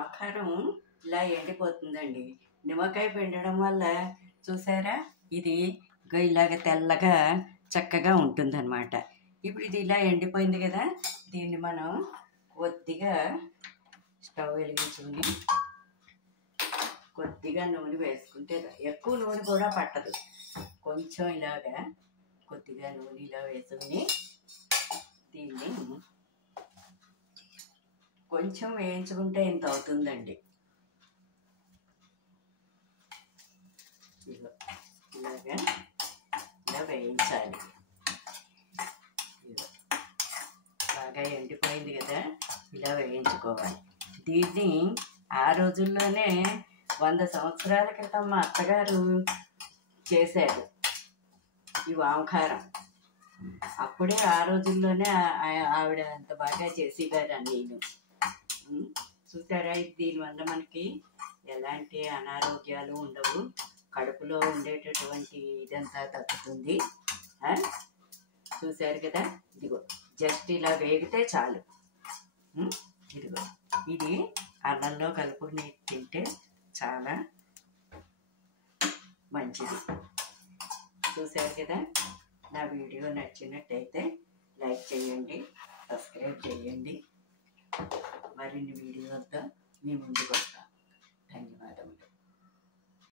ఆకారం ఇలా ఎండిపోతుందండి. నిమ్మకాయ పిండడం వల్ల చూసారా, ఇది ఇలాగ తెల్లగా చక్కగా ఉంటుందన్నమాట. ఇప్పుడు ఇది ఇలా ఎండిపోయింది కదా, దీన్ని మనం కొద్దిగా స్టవ్ వెలిగించుకుని కొద్దిగా నూనె వేసుకుంటే, ఎక్కువ నూనె కూడా పట్టదు, కొంచెం ఇలాగా కొద్దిగా నూనె ఇలా వేసుకుని దీన్ని కొంచెం వేయించుకుంటే ఇంత అవుతుందండి. ఇలాగా ఇలా వేయించాలి. బాగా ఎండిపోయింది కదా, ఇలా వేయించుకోవాలి. దీన్ని ఆ రోజుల్లోనే 100 సంవత్సరాల క్రితం మా అత్తగారు చేశారు ఈ వామకారం. అప్పుడే ఆ రోజుల్లోనే ఆవిడ అంత బాగా చేసేవారు. నేను చూసారా, దీనివల్ల మనకి ఎలాంటి అనారోగ్యాలు ఉండవు, కడుపులో ఉండేటటువంటి ఇదంతా తగ్గుతుంది. చూసారు కదా, ఇదిగో జస్ట్ ఇలా వేగితే చాలు. ఇదిగో ఇది అన్నంలో కలుపుని తింటే చాలా మంచిది. చూసారు కదా, నా వీడియో నచ్చినట్టయితే లైక్ చేయండి, సబ్స్క్రైబ్ చేయండి. మరిన్ని వీడియోలతో